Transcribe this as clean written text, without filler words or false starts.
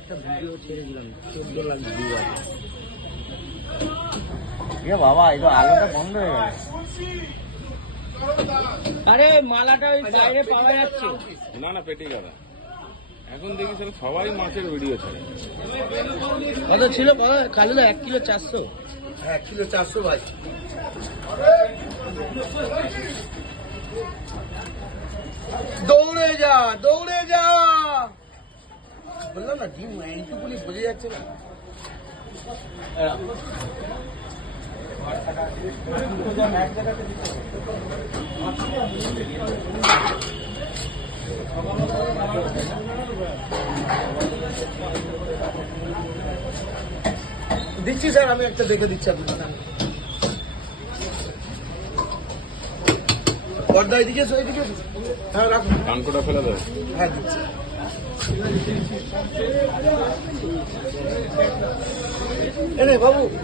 একটা video ছেড়েছিলাম 14 lakh view আছে। বাবা এই তো আলোটা বন্ধ হয়ে গেল। আরে মালাটা ওই বাইরে পাওয়া যাচ্ছে না না পেটি গাদা এখন দেখি স্যার সবাই মাছের ভিডিও ছাড়ে। কত ছিল কালুদা? 1 কিলো 400। 1 কিলো 400 ভাই। দৌড়ে যা দৌড়ে যা, বললাম না ডিম এইটুকুনি বোঝা যাচ্ছে না। দিচ্ছি স্যার, আমি একটা দেখে দিচ্ছি আপনার। পর্দা এদিকে এদিকে, হ্যাঁ রাখুন। কানকোটা ফেলে দেবে। হ্যাঁ দিচ্ছি। এনে বাবু